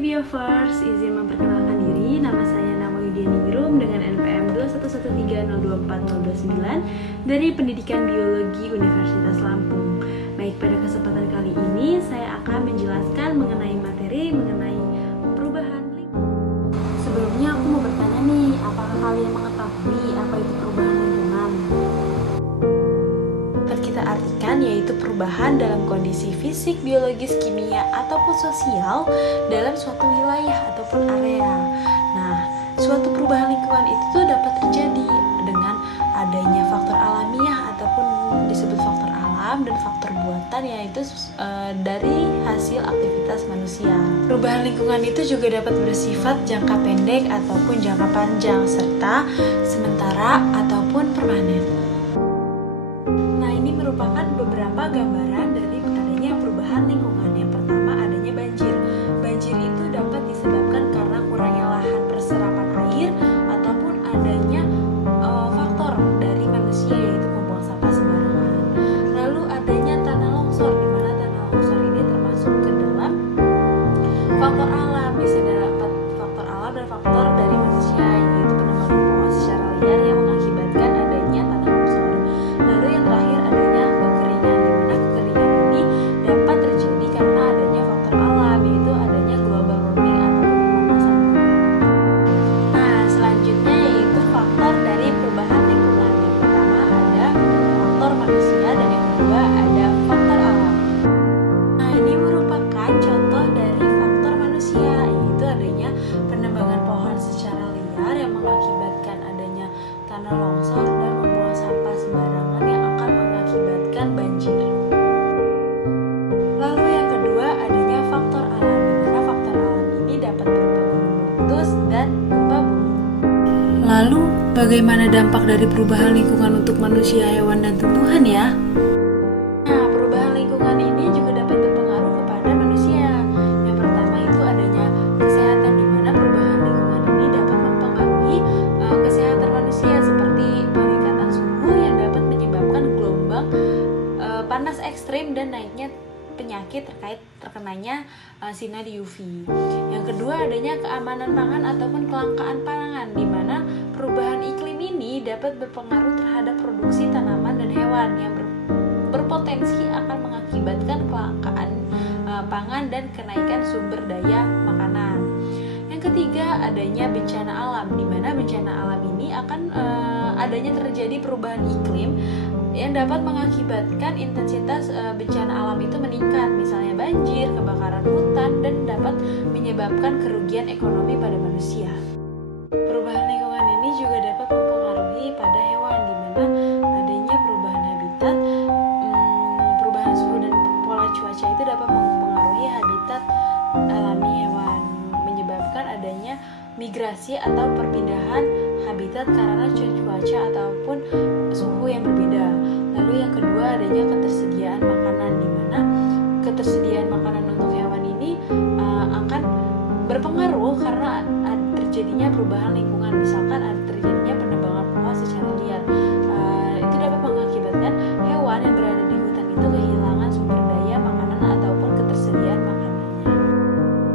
Biovers, izin memperkenalkan diri. Nama saya Namo Yudianingrum dengan NPM 211302429 dari Pendidikan Biologi Universitas Lampung. Baik, pada kesempatan kali ini saya akan menjelaskan mengenai perubahan lingkungan. Sebelumnya aku mau bertanya nih, apakah kalian mengetahui apa itu perubahan lingkungan? Dapat kita artikan yaitu perubahan dalam kondisi fisik, biologis, kimia, ataupun sosial dalam suatu wilayah ataupun area. Nah, suatu perubahan lingkungan itu dapat terjadi dengan adanya faktor alamiah ataupun disebut faktor alam dan faktor buatan, yaitu dari hasil aktivitas manusia. Perubahan lingkungan itu juga dapat bersifat jangka pendek ataupun jangka panjang, serta sementara ataupun permanen. Nah, ini merupakan beberapa gambaran dari adanya perubahan lingkungan. Yang pertama, adanya banjir. Banjir itu dapat disebabkan karena kurangnya lahan perserapan air ataupun adanya faktor dari manusia, yaitu membuang sampah sembarangan. Lalu adanya tanah longsor, di mana tanah longsor ini termasuk ke dalam faktor alam. Bisa dapat faktor alam dan faktor dari manusia, yaitu penebangan pohon secara liar yang mengakibatkan adanya tanah longsor. Lalu yang terakhir adanya kekeringan, di mana kekeringan ini dapat terjadi karena adanya faktor alam, yaitu adanya global warming atau pemanasan bumi. Nah, selanjutnya yaitu faktor dari perubahan lingkungan. Yang pertama ada faktor manusia dan yang kedua ada faktor alam. Nah, ini merupakan contoh dari faktor manusia, yaitu adanya penebangan pohon secara liar yang mengakibatkan adanya tanah longsor dan membuang sampah sembarangan yang akan mengakibatkan banjir. Lalu yang kedua adanya faktor alam, di mana faktor alam ini dapat berupa gunung meletus dan gempa bumi. Lalu bagaimana dampak dari perubahan lingkungan untuk manusia, hewan, dan tumbuhan ya? Nah, perubahan lingkungan ini juga dapat berpengaruh kepada manusia. Yang pertama itu adanya kesehatan, di mana perubahan lingkungan ini dapat mempengaruhi kesehatan manusia, seperti peningkatan suhu yang dapat menyebabkan gelombang panas ekstrim dan naiknya penyakit terkait terkenanya sinar UV. Yang kedua adanya keamanan pangan ataupun kelangkaan pangan, di mana perubahan iklim ini dapat berpengaruh terhadap produksi tanaman dan hewan yang berpotensi akan mengakibatkan kelangkaan pangan dan kenaikan sumber daya makanan. Yang ketiga adanya bencana alam, di mana bencana alam ini akan adanya terjadi perubahan iklim yang dapat mengakibatkan intensitas bencana alam itu meningkat, misalnya banjir, kebakaran hutan, dan dapat menyebabkan kerugian ekonomi pada manusia. Perubahan lingkungan ini juga dapat mempengaruhi pada hewan, di mana adanya perubahan habitat, perubahan suhu dan pola cuaca itu dapat mempengaruhi habitat alami hewan, menyebabkan adanya migrasi atau perpindahan habitat karena cuaca ataupun suhu yang berbeda. Lalu yang kedua adanya ketersediaan makanan, di mana ketersediaan makanan untuk hewan ini akan berpengaruh karena terjadinya perubahan lingkungan. Misalkan ada terjadinya penebangan pohon secara liar, itu dapat mengakibatkan hewan yang berada di hutan itu kehilangan sumber daya makanan ataupun ketersediaan makanannya.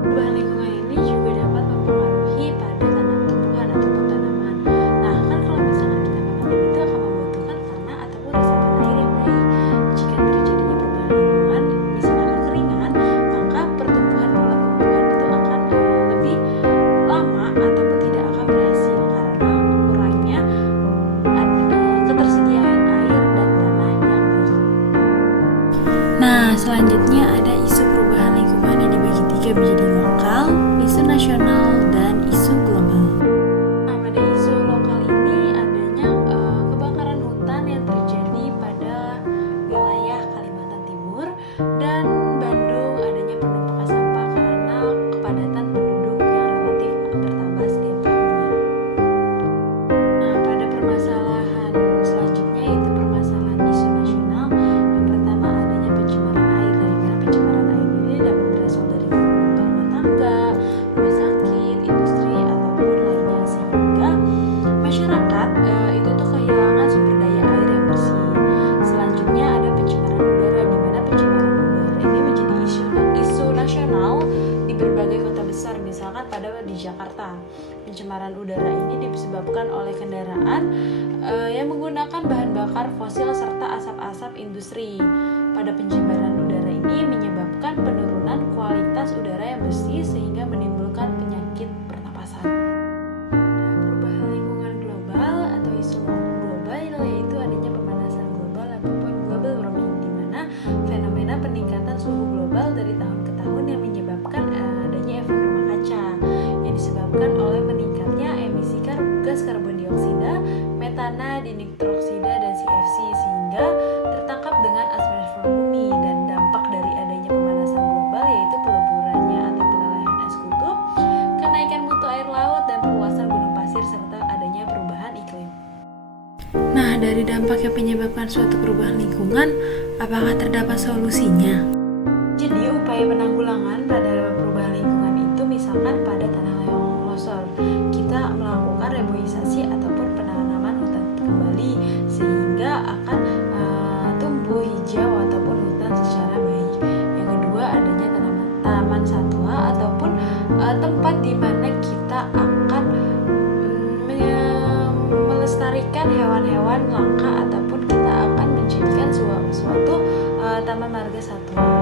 Perubahan lingkungan ini juga dapat mempengaruhi pada tumbuhan ataupun tanaman. Nah, kan kalau misalkan kita menanam itu akan membutuhkan tanah ataupun resapan air yang baik. Jika terjadinya perubahan lingkungan, misalnya kekeringan, maka pertumbuhan pola tumbuhan itu akan lebih lama ataupun tidak akan berhasil karena kurangnya ketersediaan air dan tanah yang baik. Nah, selanjutnya ada isu perubahan lingkungan yang dibagi tiga menjadi lokal, isu nasional, dan isu global. Nah, pada isu lokal ini adanya kebakaran hutan yang terjadi pada wilayah Kalimantan Timur dan Bandung, adanya penumpukan sampah karena kepadatan penduduk yang relatif bertambah setiap tahunnya. Nah, pada permasalahan selanjutnya yaitu permasalahan isu nasional. Yang pertama adanya pencemaran air, dari mana pencemaran air ini dapat berasal dari rumah tangga, rumah sakit, industri ataupun lainnya, sehingga masyarakat itu tuh kehilangan sumber daya air yang bersih. Selanjutnya ada pencemaran udara, di mana pencemaran udara besar, misalkan di Jakarta. Pencemaran udara ini disebabkan oleh kendaraan yang menggunakan bahan bakar fosil serta asap-asap industri. Pada pencemaran udara ini menyebabkan penurunan kualitas udara yang bersih sehingga menimbulkan penyakit pernapasan. Perubahan lingkungan global atau isu global yaitu adanya pemanasan global ataupun global warming, di mana fenomena peningkatan suhu global dari tahun ke tahun yang menyebabkan adanya efek rumah kaca yang disebabkan oleh meningkatnya emisi gas karbon dioksida, metana, dinitroksida, dan CFC sehingga tertangkap dengan atmosfer bumi. Dan dampak dari adanya pemanasan global yaitu peleburannya atau pelelehan es kutub, kenaikan mutu air laut, dan perluasan gunung pasir serta adanya perubahan iklim. Nah, dari dampak yang menyebabkan suatu perubahan lingkungan, apakah terdapat solusinya? Jadi, upaya penanggulangan pada perubahan lingkungan itu misalkan pada tanah longsor, kita melakukan reboisasi ataupun penanaman hutan kembali sehingga akan tumbuh hijau ataupun hutan secara baik. Yang kedua, adanya taman satwa ataupun tempat di mana kita akan melestarikan hewan-hewan langka ataupun kita akan menjadikan suatu taman marga satwa.